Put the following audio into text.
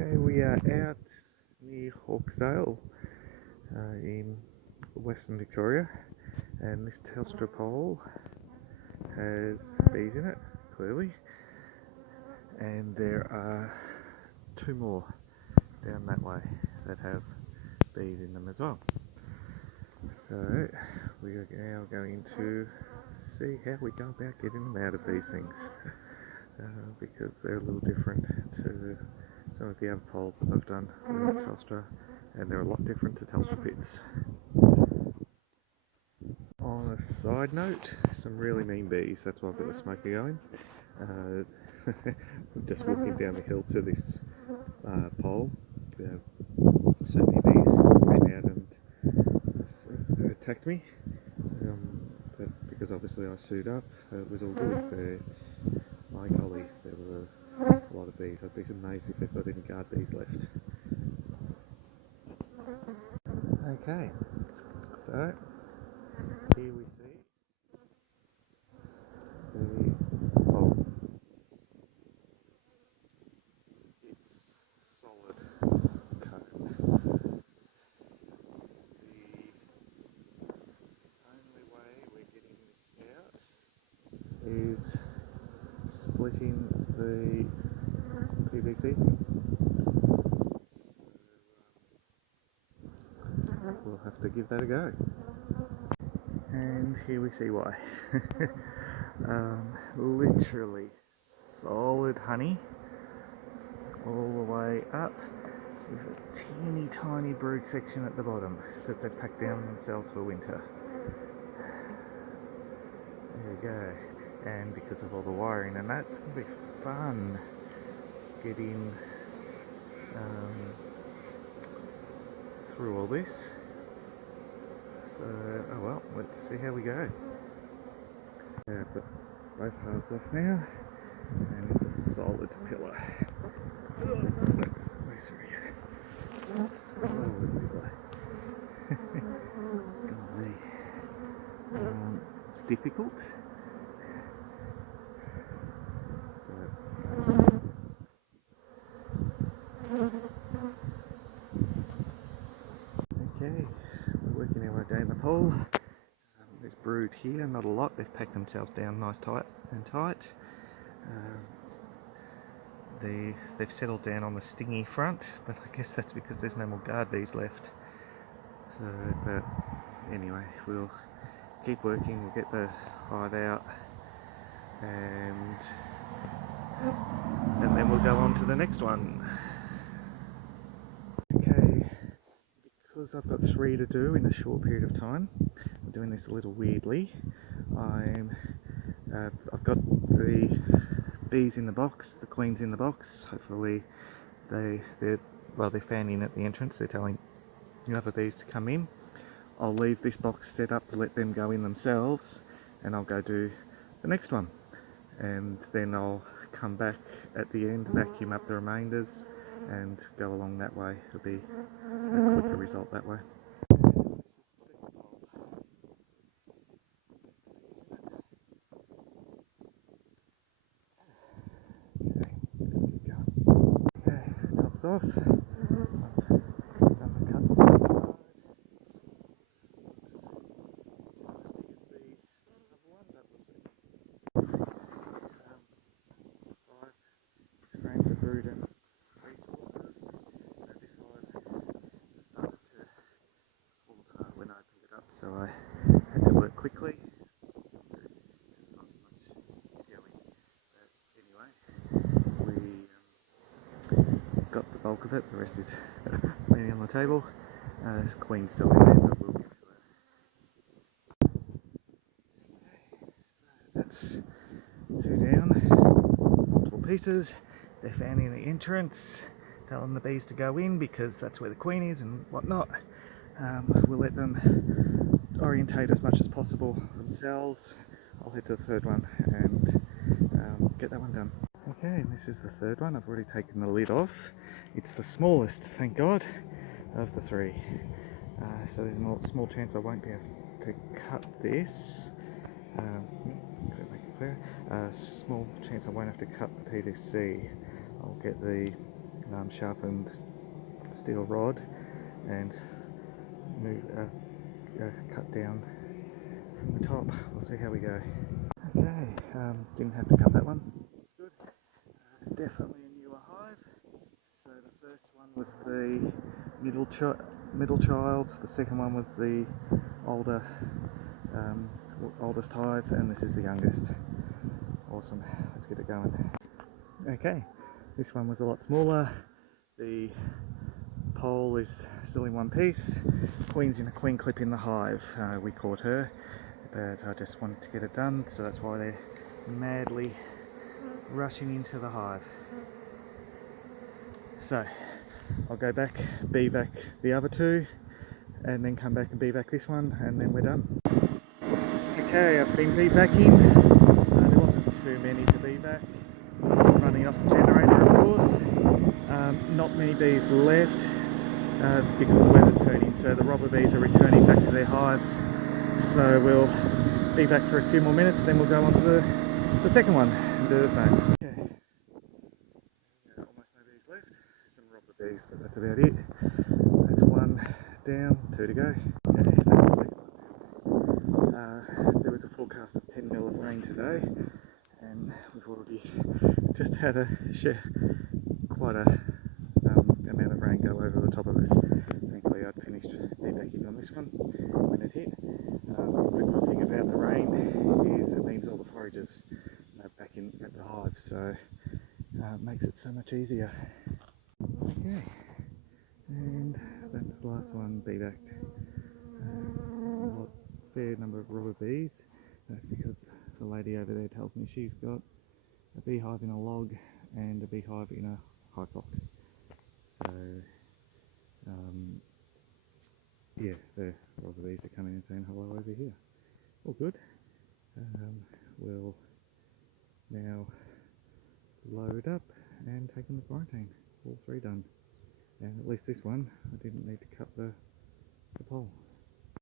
Okay, we are out near Hawksdale in Western Victoria, and this Telstra pole has bees in it, clearly, and there are two more down that way that have bees in them as well. So we are now going to see how we go about getting them out of these things, because they're a little different to some of the other poles that I've done with Telstra, and they're a lot different to Telstra pits. On a side note, some really mean bees, that's why I've got the smoker going. Just walking down the hill to this pole, so many bees came out and attacked me, but because obviously I suited up, it was all good. But my golly, there were a lot of bees. I'd be amazed if they've got any guard bees left. Okay, so here we see the pole. It's solid cone. The only way we're getting this out is splitting the PVC. So we'll have to give that a go. And here we see why. Literally solid honey all the way up with a teeny tiny brood section at the bottom that they've packed down themselves for winter. There we go. And because of all the wiring and that, it's going to be fun getting through all this. So, oh well, let's see how we go. Yeah, I've got both halves off now, and it's a solid pillar. Let's squeeze through here. Solid pillar. Golly. It's difficult. Okay, we're working our way down the pole. There's brood here, not a lot. They've packed themselves down nice tight and tight. They've settled down on the stingy front, but I guess that's because there's no more guard bees left. So, but anyway, we'll keep working. We'll get the hive out, and then we'll go on to the next one. Okay, because I've got 3 to do in a short period of time, I'm doing this a little weirdly. I've got the bees in the box, the queens in the box. Hopefully they're fanning at the entrance. They're telling the other bees to come in. I'll leave this box set up to let them go in themselves, and I'll go do the next one, and then I'll come back at the end, vacuum up the remainders and go along that way. It'll be a quicker result that way. Tops off. I've done the cuts down the side. Five frames of brood and resources. This side started to fall apart when I opened it up, so I had to work quickly. Not much yelling, but anyway, we got the bulk of it. The rest is laying on the table. There's queen still in there, but we'll get to that. So that's 2 down, multiple pieces. They're fanning the entrance, telling the bees to go in because that's where the queen is and whatnot. We'll let them orientate as much as possible themselves. I'll head to the third one and get that one done. Okay, this is the third one. I've already taken the lid off. It's the smallest, thank God, of the 3. So there's a small chance I won't be able to cut this. Could make it clear. Small chance I won't have to cut the PVC. I'll get the sharpened steel rod and move, cut down from the top. We'll see how we go. Okay, didn't have to cut that one. It's good. Definitely a newer hive. So the first one was the middle child. The second one was the older, oldest hive, and this is the youngest. Awesome. Let's get it going. Okay, this one was a lot smaller. The pole is still in one piece. Queen's in a queen clip in the hive. We caught her, but I just wanted to get it done, so that's why they're madly rushing into the hive. So I'll go back, bee back the other two, and then come back and bee back this one, and then we're done. Okay, I've been bee backing. There wasn't too many to bee back. Running off the generator, of course. Not many bees left because the weather's turning, so the robber bees are returning back to their hives. So we'll be back for a few more minutes, then we'll go on to the second one and do the same. Okay. Almost no bees left. Some robber bees, but that's about it. That's one down, two to go. Okay, that's the second one. There was a forecast of 10 mil of rain today, and we've already just had quite a amount of rain go over the top of us. Thankfully I'd finished bee-backing on this one when it hit. The good thing about the rain is it means all the foragers are back in at the hive, so it makes it so much easier. Okay, and that's the last one bee-backed. A fair number of robber bees. That's because the lady over there tells me she's got a beehive in a log and a beehive in a hive box. So yeah, the robber bees are coming and saying hello over here. All good. We'll now load up and take them to quarantine. All three done. And at least this one, I didn't need to cut the pole.